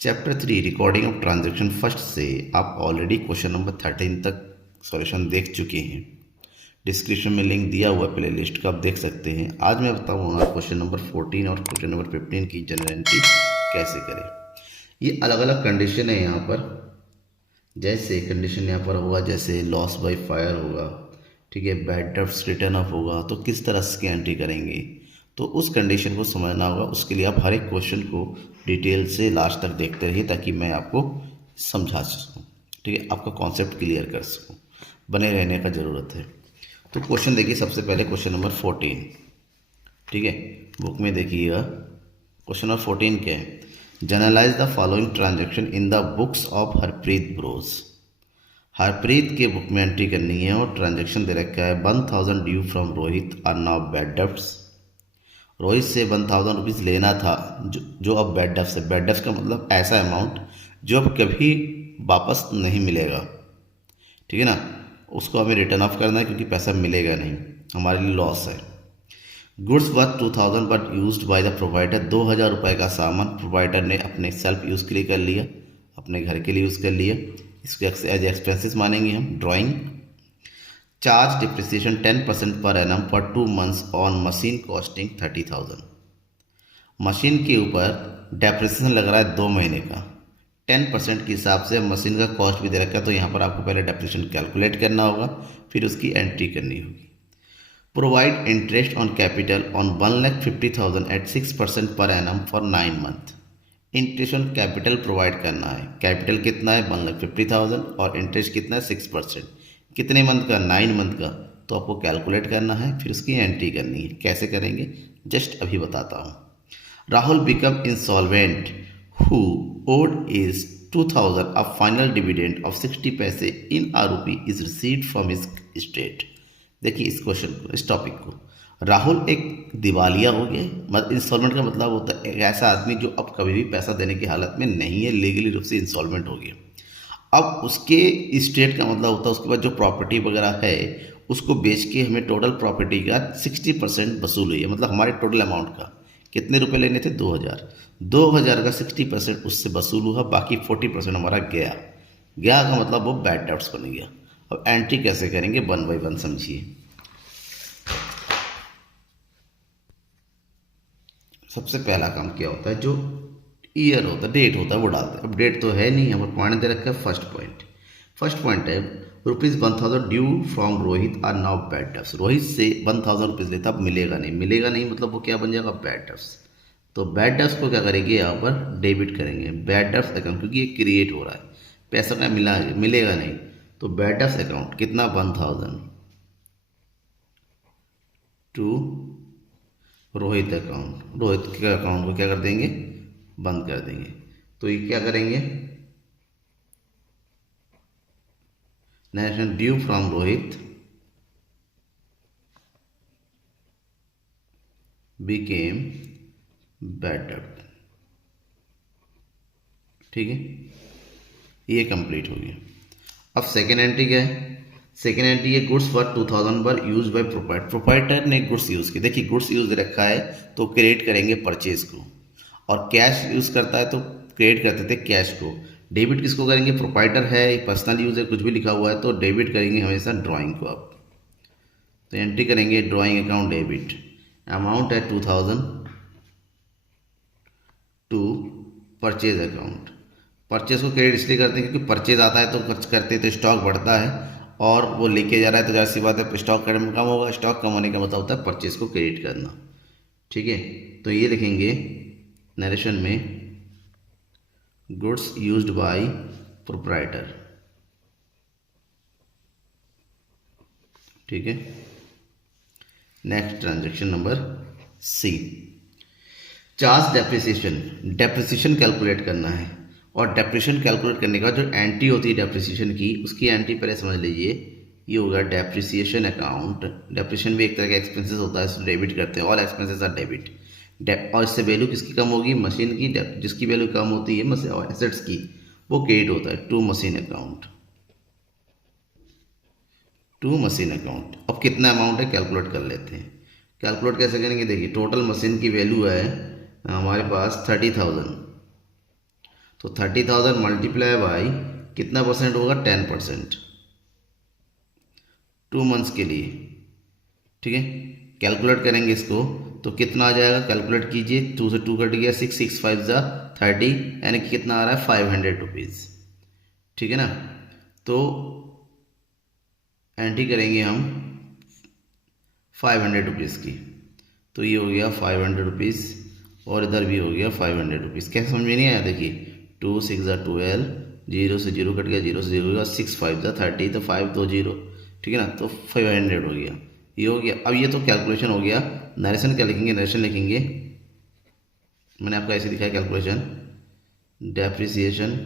Chapter 3 recording of transaction first से आप already question number 13 तक सॉल्यूशन देख चुके हैं। डिस्क्रिप्शन में लिंक दिया हुआ प्ले लिस्ट का आप देख सकते हैं। आज मैं बताऊंगा क्वेश्चन नंबर 14 और क्वेश्चन नंबर 15 की जनरलिटी कैसे करें। ये अलग अलग कंडीशन है यहाँ पर। जैसे कंडीशन यहाँ पर होगा, जैसे लॉस बाय फायर होगा, ठीक है, बैड डेब्ट्स रिटर्न ऑफ होगा, तो किस तरह से एंट्री करेंगे, तो उस कंडीशन को समझना होगा। उसके लिए आप हर एक क्वेश्चन को डिटेल से लास्ट तक देखते रहिए ताकि मैं आपको समझा सकूँ, ठीक है, आपका कॉन्सेप्ट क्लियर कर सकूँ। बने रहने का ज़रूरत है। तो क्वेश्चन देखिए, सबसे पहले क्वेश्चन नंबर 14, ठीक है, बुक में देखिएगा। क्वेश्चन नंबर 14 क्या है? Generalise the following transaction in the books of Harpreet bros. Harpreet के बुक में एंट्री करनी है और ट्रांजेक्शन दे रखा है 1000 due from Rohit are now bad debts. Rohit से 1000 रुपीज़ लेना था जो अब बैड डेब्ट्स है। बैड डेब्ट्स का मतलब ऐसा अमाउंट जो अब कभी वापस नहीं मिलेगा, ठीक है ना। उसको हमें रिटर्न ऑफ करना है क्योंकि पैसा मिलेगा नहीं, हमारे लिए लॉस है। Goods worth 2000 but used by the provider. 2000 रुपये का सामान प्रोवाइडर ने अपने सेल्फ यूज़ के लिए कर लिया, अपने घर के लिए यूज़ कर लिया। इसको एज एक्सपेंसेस मानेंगे हम। ड्राइंग। चार्ज डिप्रिसिएशन 10% पर annum for 2 months on machine costing 30,000। Machine के ऊपर डेप्रिसिएशन लग रहा है 2 महीने का। 10% के हिसाब से मशीन का कॉस्ट भी दे रखा है, तो यहाँ पर आपको पहले डेप्रिसिएशन कैलकुलेट करना होगा, फिर उसकी एंट्री करनी होगी। Provide interest on capital on 1,50,000 at 6% per annum for 9 month. Interest on capital provide करना है। कैपिटल कितना है? 1,50,000 और इंटरेस्ट कितना है? 6%। कितने मंथ का? 9 मंथ का। तो आपको कैलकुलेट करना है, फिर उसकी एंट्री करनी है। कैसे करेंगे जस्ट अभी बताता हूँ। Rahul become insolvent who owed is 2000 a final dividend of 60 paise in a rupee is received from his state. देखिए इस क्वेश्चन को, इस टॉपिक को। राहुल एक दिवालिया हो गया। मतलब इंस्टॉलमेंट का मतलब होता है एक ऐसा आदमी जो अब कभी भी पैसा देने की हालत में नहीं है, लीगली रूप से इंस्टॉलमेंट हो गया। अब उसके स्टेट का मतलब होता है उसके पास जो प्रॉपर्टी वगैरह है उसको बेच के हमें टोटल प्रॉपर्टी का 60% वसूल हुई है। मतलब हमारे टोटल अमाउंट का कितने रुपए लेने थे? 2000। 2000 का 60% उससे वसूल हुआ, बाकी 40% हमारा गया। गया का मतलब वो बैड डेब्ट्स बन गया। अब एंट्री कैसे करेंगे, 1 बाय 1 समझिए। सबसे पहला काम क्या होता है, जो ईयर होता है, डेट होता है, वो डालते हैं। अब डेट तो है नहीं, हमारे पॉइंट दे रखा है। फर्स्ट पॉइंट है ₹1000 due from Rohit are now bad debts. Rohit से 1000 रुपीज़ लेता, अब मिलेगा नहीं। मिलेगा नहीं मतलब वो क्या बन जाएगा? Bad debts. तो बैड डेब्ट्स को क्या करेंगे, यहाँ पर डेबिट करेंगे। बैड डेब्ट्स अकाउंट, क्योंकि ये क्रिएट हो रहा है, पैसा क्या मिलेगा नहीं। तो बैड डेब्ट्स अकाउंट कितना? 1000 टू रोहित अकाउंट। रोहित के अकाउंट को क्या कर देंगे? बंद कर देंगे। तो ये क्या करेंगे? National due from Rohit became bad डेब्ट, ठीक है, ये कंप्लीट हो गया। अब सेकेंड एंट्री क्या है? सेकेंड एंट्री है गुड्स फॉर 2000 पर यूज बाय प्रोपाइटर। प्रोपाइटर ने गुड्स यूज़ की। देखिए गुड्स यूज रखा है तो क्रिएट करेंगे परचेज को, और कैश यूज़ करता है तो क्रिएट करते थे कैश को। डेबिट किसको करेंगे? प्रोपाइटर है, पर्सनल यूज है, कुछ भी लिखा हुआ है तो डेबिट करेंगे हमेशा ड्राइंग को। आप तो एंट्री करेंगे ड्राइंग अकाउंट डेबिट। अमाउंट है 2000 टू परचेज अकाउंट। परचेज को क्रेडिट इसलिए करते हैं क्योंकि परचेज आता है तो खर्च करते हैं तो स्टॉक बढ़ता है, और वो लेके जा रहा है तो जाहिर सी बात है स्टॉक कम होगा। स्टॉक कम होने का मतलब होता है परचेज को क्रेडिट करना, ठीक है। तो ये लिखेंगे नरेशन में गुड्स यूज्ड बाय प्रोप्राइटर, ठीक है। Next transaction number C, charge depreciation. Depreciation calculate करना है, और डेप्रिसिएशन कैलकुलेट करने के बाद जो एंट्री होती है डेप्रिसिएशन की, उसकी एंट्री पहले समझ लीजिए। ये होगा डेप्रिसिएशन अकाउंट। डेप्रिसिएशन भी एक तरह का एक्सपेंसेस होता है, इसको डेबिट करते हैं। All expenses are debit. और इससे वैल्यू किसकी कम होगी? मशीन की। जिसकी वैल्यू कम होती है एसेट्स की, वो क्रेडिट होता है to machine account. To machine account. अब कितना अमाउंट है कैलकुलेट कर लेते हैं। कैलकुलेट कैसे करेंगे? देखिए टोटल मशीन की वैल्यू है हमारे पास 30,000, तो 30,000 मल्टीप्लाई बाई कितना परसेंट होगा, 10%, 2 मंथ्स के लिए। ठीक है, कैलकुलेट करेंगे इसको तो कितना आ जाएगा, कैलकुलेट कीजिए, 2 से 2 कट गया, 6 6 5 जा 30, यानी कि कितना आ रहा है 500 रुपीज़। ठीक है ना, तो एंट्री करेंगे हम 500 रुपीज़ की, तो ये हो गया 500 रुपीज़ और इधर भी हो गया 500 रुपीज़। कैसे समझ में नहीं आया, देखिए 2 6 जा 12, 0 से 0 कट गया, 0 से 0 गया, 6 5 जा 30, तो 5 2 0, ठीक है ना, तो 500 हो गया, ये हो गया। अब ये तो कैलकुलेशन हो गया। नरेशन क्या लिखेंगे, नरेशन लिखेंगे, मैंने आपको ऐसे दिखाया calculation, depreciation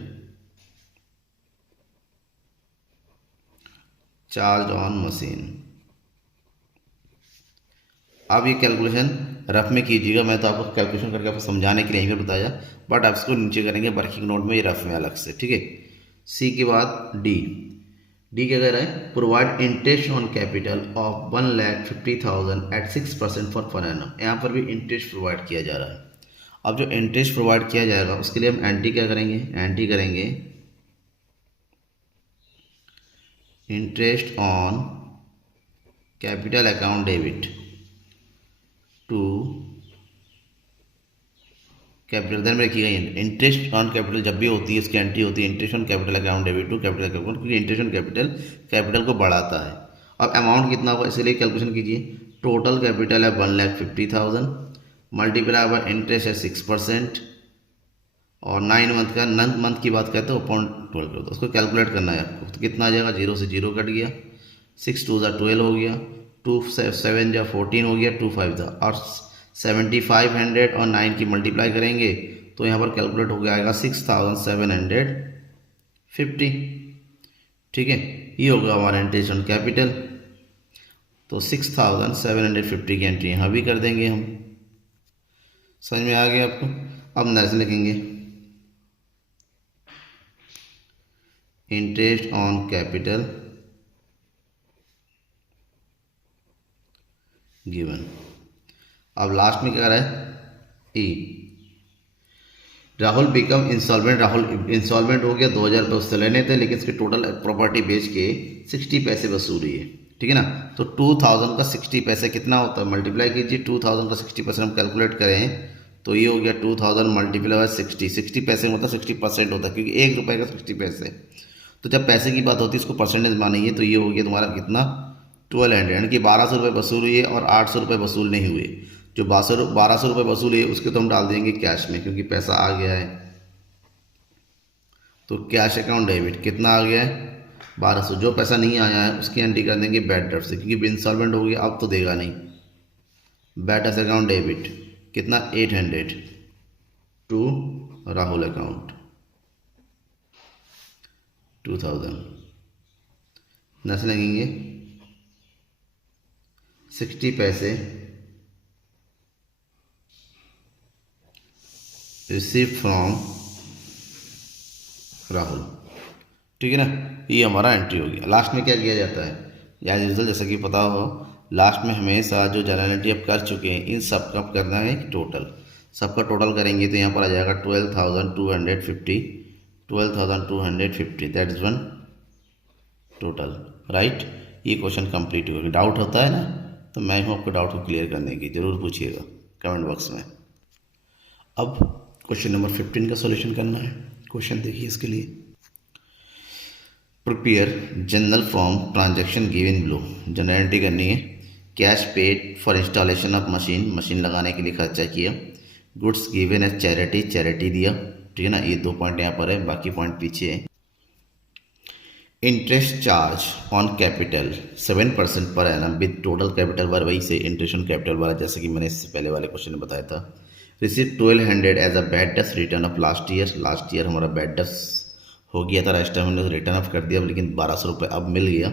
charge on machine. आप ये कैलकुलेशन रफ में कीजिएगा, मैं तो आपको कैलकुलेशन करके आपको समझाने के लिए यहीं पर बताया, बट आप इसको नीचे करेंगे वर्किंग नोट में, ये रफ में अलग से। ठीक है, सी के बाद डी क्या कह रहा है, provide interest on capital of 1,50,000 at 6% for per annum. यहाँ पर भी इंटरेस्ट प्रोवाइड किया जा रहा है। अब जो इंटरेस्ट प्रोवाइड किया जाएगा उसके लिए हम एंट्री क्या करेंगे, एंट्री करेंगे interest on capital account debit to capital, then में रखिएगा इंटरेस्ट ऑन कैपिटल, जब भी होती है उसकी एंट्री होती है interest on capital account debit to capital account, क्योंकि इंटरेस्ट ऑन कैपिटल को बढ़ाता है। अब अमाउंट कितना होगा, इसलिए कैलकुलेशन कीजिए, टोटल कैपिटल है 1,50,000 मल्टीप्लाई बाय इंटरेस्ट है 6% और 9 मंथ का, 9 मंथ की बात करते हो 0.12 करते, उसको कैलकुलेट करना है आपको, तो कितना आ जाएगा, 0 से 0 कट गया, 6 2 जा 12 हो गया, 2 7 जा 14 हो गया, 2 5 जा, और 7500 और 9 की मल्टीप्लाई करेंगे तो यहाँ पर कैलकुलेट हो गया आएगा 6,750। ठीक है, ये होगा हमारा इंटरेस्ट ऑन कैपिटल, तो 6,750 की एंट्री यहाँ भी कर देंगे हम। समझ में आ गया आपको। अब नरेशन लिखेंगे, इंटरेस्ट ऑन कैपिटल गिवन। अब लास्ट में क्या रहा है, ई, Rahul become insolvent, Rahul insolvent हो गया, 2,000 रुपये उससे लेने थे, लेकिन इसके टोटल प्रॉपर्टी बेच के 60 पैसे वसूली है। ठीक है ना, तो 2,000 का 60 पैसे कितना होता है, मल्टीप्लाई कीजिए, 2,000 का 60 पैसे हम कैलकुलेट करें तो ये हो गया 2,000 मल्टीप्लाई बाय 60, 60 पैसे मतलब 60% होता है, क्योंकि 1 रुपये का 60 पैसे। तो जब पैसे की बात होती है इसको परसेंटेज मानिए, तो ये हो गया तुम्हारा कितना, 1200, यानी कि 1,200 रुपये वसूल हुए और 800 रुपये वसूल नहीं हुए। जो 1,200 रुपये वसूल है उसके तो हम डाल देंगे कैश में, क्योंकि पैसा आ गया है, तो कैश अकाउंट डेबिट कितना आ गया है 1,200। जो पैसा नहीं आया है उसकी एंट्री कर देंगे बैड डेट से, क्योंकि इंसॉल्वेंट हो गया अब तो देगा नहीं। बैड डेट अकाउंट डेबिट कितना, 800 टू राहुल अकाउंट 2,000। नेक्स्ट लगेंगे 60 पैसे रिसीव फ्रॉम राहुल। ठीक है ना, ये हमारा एंट्री हो गया। लास्ट में क्या किया जाता है, एज यूजुअल जैसा कि पता हो, लास्ट में हमेशा जो जनरलिटी आप कर चुके हैं इन सब का करना है टोटल, सबका टोटल करेंगे तो यहाँ पर आ जाएगा 12,250, 12,250, that is one total, right. ये क्वेश्चन कंप्लीट हो गया। डाउट होता है ना, तो मैं हूँ आपको डाउट को क्लियर करने की, ज़रूर पूछिएगा कमेंट बॉक्स में। अब क्वेश्चन नंबर 15 का सॉल्यूशन करना है। क्वेश्चन देखिए इसके लिए, prepare general form transaction given below. Generality करनी है, cash paid for installation of machine, machine लगाने के लिए खर्चा किया, goods given as charity, charity दिया। ठीक है ना, ये 2 पॉइंट यहाँ पर है, बाकी पॉइंट पीछे है। इंटरेस्ट चार्ज ऑन कैपिटल 7% पर एनम विद टोटल कैपिटल बार, वही से इंटरेस्ट ऑन कैपिटल बार, जैसे कि मैंने इससे पहले वाले क्वेश्चन में बताया था। Receive 1,200 as a bad debts written off last year, last year हमारा बैड डेट्स हो गया था, लास्ट टाइम हमने रिटर्न ऑफ कर दिया, लेकिन 1,200 रुपये अब मिल गया।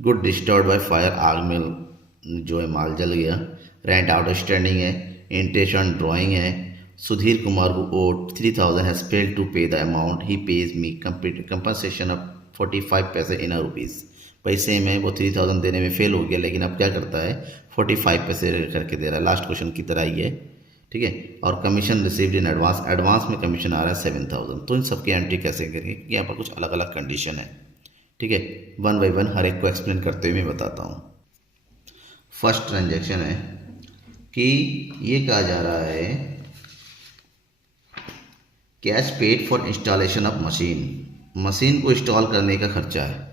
गुड डिस्टर्ब बाय फायर, आग में जो है माल जल गया। रेंट आउटस्टैंडिंग है, इंटरेस्ट ऑन ड्राइंग है। सुधीर कुमार को ओड 3,000 हैज फेल्ड टू पे the amount, he page me compensation of 45 पैसे इन रुपीज़। पैसे में वो 3,000 देने में फेल हो गया, लेकिन अब क्या करता है 45 पैसे करके दे रहा है, लास्ट क्वेश्चन की तरह ही है। ठीक है। और commission received in advance, advance में कमीशन आ रहा है 7000। तो इन सबकी एंट्री कैसे करेंगे, क्योंकि यहाँ पर कुछ अलग अलग कंडीशन है। ठीक है, वन बाई वन हर एक को एक्सप्लेन करते हुए मैं बताता हूँ। फर्स्ट ट्रांजैक्शन है कि ये कहा जा रहा है cash paid for installation of machine, machine को इंस्टॉल करने का खर्चा है।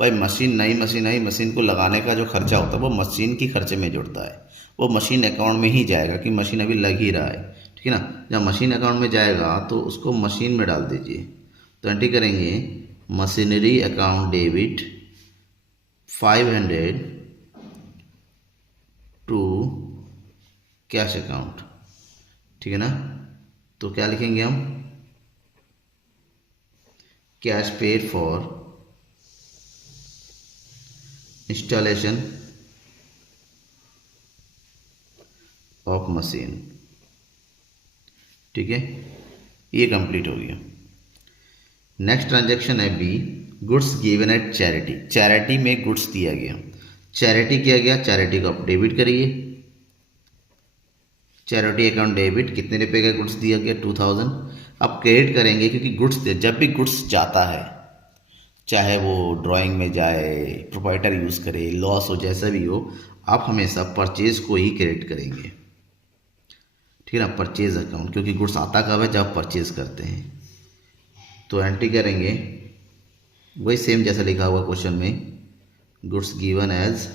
भाई मशीन, नई मशीन आई, मशीन को लगाने का जो खर्चा होता है वो मशीन की खर्चे में जुड़ता है, वो मशीन अकाउंट में ही जाएगा कि मशीन अभी लग ही रहा है। ठीक है ना, जब मशीन अकाउंट में जाएगा तो उसको मशीन में डाल दीजिए। तो एंट्री करेंगे machinery account debit 500 to cash account. ठीक है ना, तो क्या लिखेंगे हम, cash paid for installation of machine. ठीक है, ये कंप्लीट हो गया। नेक्स्ट ट्रांजैक्शन है B, goods given at charity, charity में गुड्स दिया गया, चैरिटी किया गया, चैरिटी को आप डेबिट करिए। चैरिटी अकाउंट डेबिट, कितने रुपए का गुड्स दिया गया 2000। अब क्रेडिट करेंगे क्योंकि गुड्स, जब भी गुड्स जाता है, चाहे वो ड्राइंग में जाए, प्रोप्राइटर यूज़ करे, लॉस हो, जैसा भी हो, आप हमेशा परचेज को ही क्रेडिट करेंगे। ठीक है ना, परचेज अकाउंट, क्योंकि गुड्स आता कब है, जब परचेज करते हैं। तो एंट्री करेंगे वही सेम जैसा लिखा हुआ क्वेश्चन में, गुड्स गिवन एज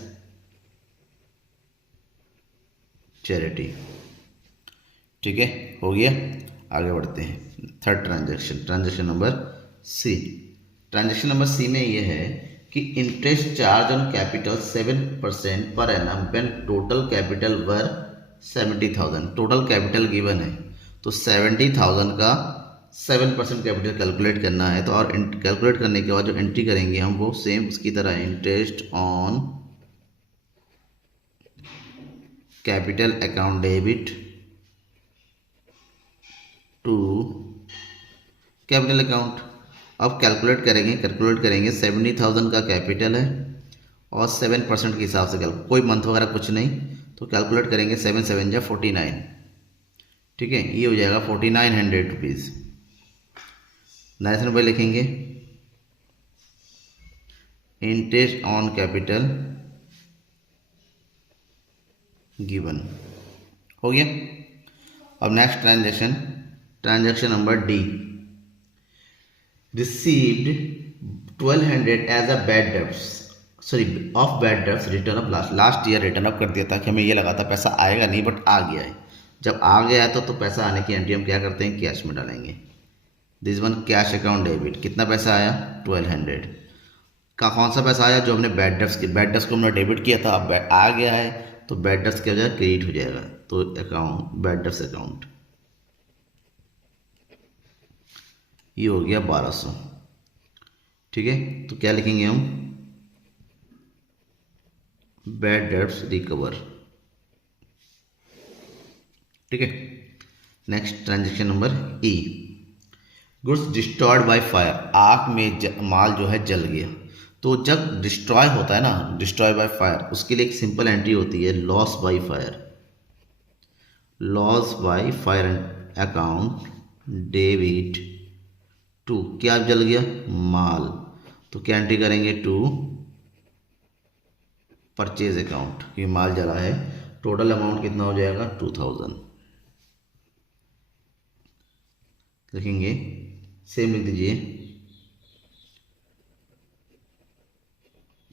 चैरिटी। ठीक है, हो गया। आगे बढ़ते हैं third transaction, transaction number C. Transaction number C में ये है कि इंटरेस्ट चार्ज ऑन कैपिटल 7% पर annum when total capital were 70,000। Total capital given है तो 70,000 का 7% कैपिटल कैलकुलेट करना है। तो और कैलकुलेट करने के बाद जो एंट्री करेंगे हम वो सेम उसकी तरह, interest on capital account debit to capital account. अब कैलकुलेट करेंगे 70,000 का कैपिटल है और 7% के हिसाब से, कोई मंथ वगैरह कुछ नहीं, तो कैलकुलेट करेंगे 7 7 जा 49। ठीक है, ये हो जाएगा 4900 रुपीज़। नेक्स्ट नंबर लिखेंगे इंटरेस्ट ऑन कैपिटल गिवन। हो गया। अब next transaction, transaction number D, received 1200 as a bad debts, sorry of bad debts written off last year written off कर दिया था कि हमें ये लगा था पैसा आएगा नहीं, बट आ गया है। जब आ गया है तो पैसा आने की एंट्री हम क्या करते हैं, कैश में डालेंगे। This one cash account debit, कितना पैसा आया 1200 का, कौन सा पैसा आया, जो हमने बैड डेब्ट्स को हमने डेबिट किया था, अब आ गया है तो बैड डेब्ट्स क्या हो जाएगा, क्रेडिट हो जाएगा। तो अकाउंट बैड डेब्ट्स अकाउंट, ये हो गया 1200। ठीक है, तो क्या लिखेंगे हम, बैड डेब्ट्स रिकवर। ठीक है, next transaction number E, goods destroyed by fire, आग में माल जो है जल गया। तो जब डिस्ट्रॉय होता है ना, डिस्ट्रॉय बाय फायर, उसके लिए एक सिंपल एंट्री होती है loss by fire, loss by fire account debit to, क्या जल गया, माल, तो क्या एंट्री करेंगे, टू परचेज अकाउंट, ये माल जला है। टोटल अमाउंट कितना हो जाएगा 2000 लिखेंगे, सेम लिख दीजिए,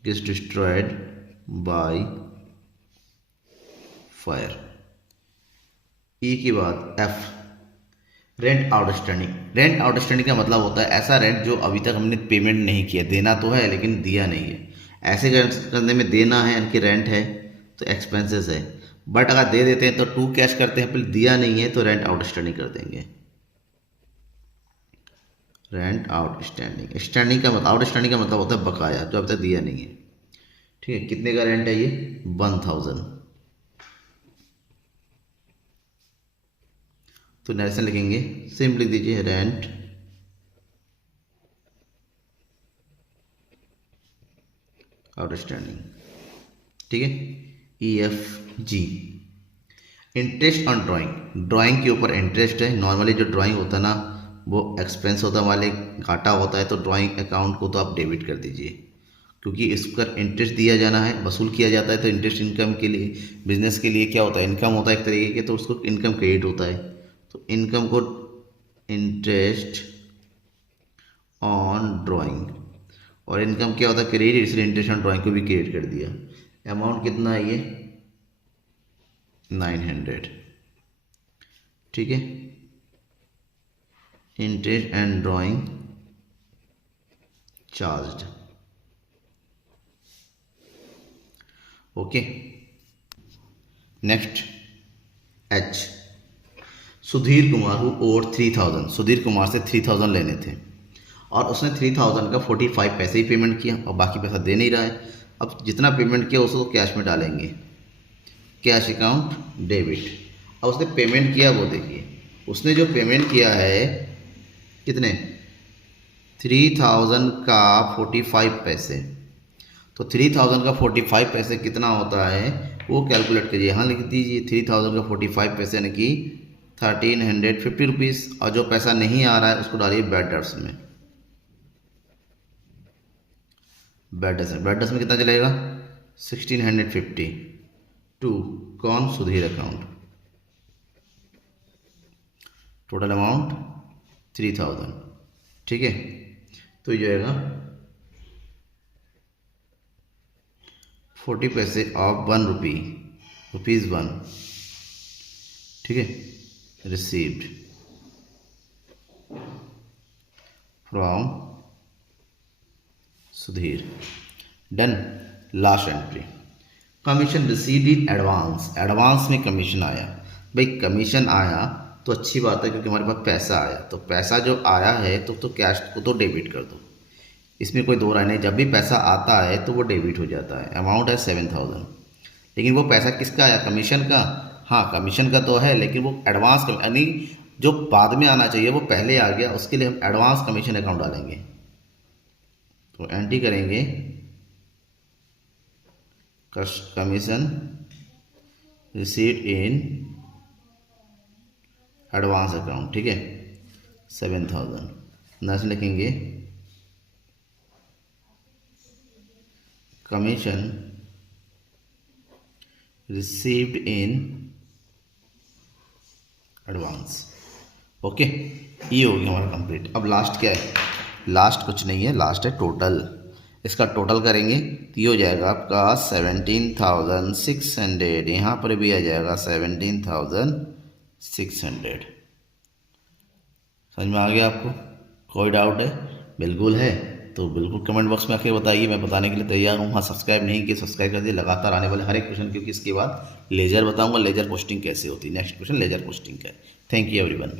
इज डिस्ट्रॉयड बाय फायर। ई के बाद F, rent outstanding. Rent outstanding का मतलब होता है ऐसा रेंट जो अभी तक हमने पेमेंट नहीं किया, देना तो है लेकिन दिया नहीं है। ऐसे करने में देना है यानी कि रेंट है तो एक्सपेंसेस है, बट अगर दे देते हैं तो टू कैश करते हैं, फिर दिया नहीं है तो रेंट आउटस्टैंडिंग कर देंगे। रेंट आउटस्टैंडिंग, स्टैंडिंग का मतलब, आउटस्टैंडिंग का मतलब होता है बकाया, जो अब तक दिया नहीं है। ठीक है, कितने का रेंट है ये 1000। तो नरेशन लिखेंगे, सिंपल लिख दीजिए रेंट आउटस्टैंडिंग। ठीक है, E F G, interest on drawing, drawing के ऊपर इंटरेस्ट है। नॉर्मली जो ड्राइंग होता है ना वो एक्सपेंस होता है, वाले घाटा होता है, तो ड्राइंग अकाउंट को तो आप डेबिट कर दीजिए, क्योंकि इस पर इंटरेस्ट दिया जाना है, वसूल किया जाता है। तो इंटरेस्ट इनकम के लिए, बिजनेस के लिए क्या होता है, इनकम होता है एक तरीके के, तो उसको इनकम क्रेडिट होता है। तो इनकम को इंटरेस्ट ऑन ड्राइंग, और इनकम क्या होता है, क्रेडिट, इसलिए इंटरेस्ट ऑन ड्राइंग को भी क्रेडिट कर दिया। अमाउंट कितना है ये 900, ठीक है। Interest and drawing charged, okay. Next H, Sudhir Kumar who over 3000, Sudhir Kumar से 3000 लेने थे और उसने 3000 का 45 पैसे ही पेमेंट किया और बाकी पैसा दे नहीं रहा है। अब जितना पेमेंट किया उसको कैश में डालेंगे, कैश अकाउंट डेबिट। अब उसने पेमेंट किया, वो देखिए उसने जो पेमेंट किया है कितने, 3000 का 45 पैसे। तो 3000 का 45 पैसे कितना होता है वो कैलकुलेट करिए, यहाँ लिख दीजिए 3000 का 45 पैसे यानी कि 1350 रुपीज़। और जो पैसा नहीं आ रहा है उसको डालिए बैड डेट्स में, बैड डेट्स में कितना चलेगा 1650 टू कौन, सुधीर अकाउंट। टोटल अमाउंट 3000, ठीक है। तो ये जाएगा 40 पैसे ऑफ 1 रुपी, ₹1, ठीक है। Received from Sudhir, done. Last entry, commission received in advance, advance में कमीशन आया। भाई कमीशन आया तो अच्छी बात है, क्योंकि हमारे पास पैसा आया, तो पैसा जो आया है तो कैश को तो डेबिट कर दो, इसमें कोई दो राय नहीं। जब भी पैसा आता है तो वो डेबिट हो जाता है। अमाउंट है 7000, लेकिन वो पैसा किसका आया, कमीशन का। हाँ कमीशन का तो है, लेकिन वो एडवांस यानी जो बाद में आना चाहिए वो पहले आ गया, उसके लिए हम एडवांस कमीशन अकाउंट डालेंगे। तो एंट्री करेंगे commission received in advance account, ठीक है 7000। नेक्स्ट लिखेंगे commission received in advance, okay. ये हो गया हमारा कंप्लीट। अब लास्ट क्या है, लास्ट कुछ नहीं है, लास्ट है टोटल। इसका टोटल करेंगे तो ये हो जाएगा आपका 17,600, यहाँ पर भी आ जाएगा 17,600। समझ में आ गया आपको, कोई डाउट है, बिल्कुल है तो बिल्कुल कमेंट बॉक्स में आके बताइए, मैं बताने के लिए तैयार हूँ। हाँ सब्सक्राइब नहीं किया सब्सक्राइब कर दिए, लगातार आने वाले हर एक क्वेश्चन, क्योंकि इसके बाद लेजर बताऊँगा, लेजर पोस्टिंग कैसे होती है। नेक्स्ट क्वेश्चन लेजर पोस्टिंग का है। Thank you everyone.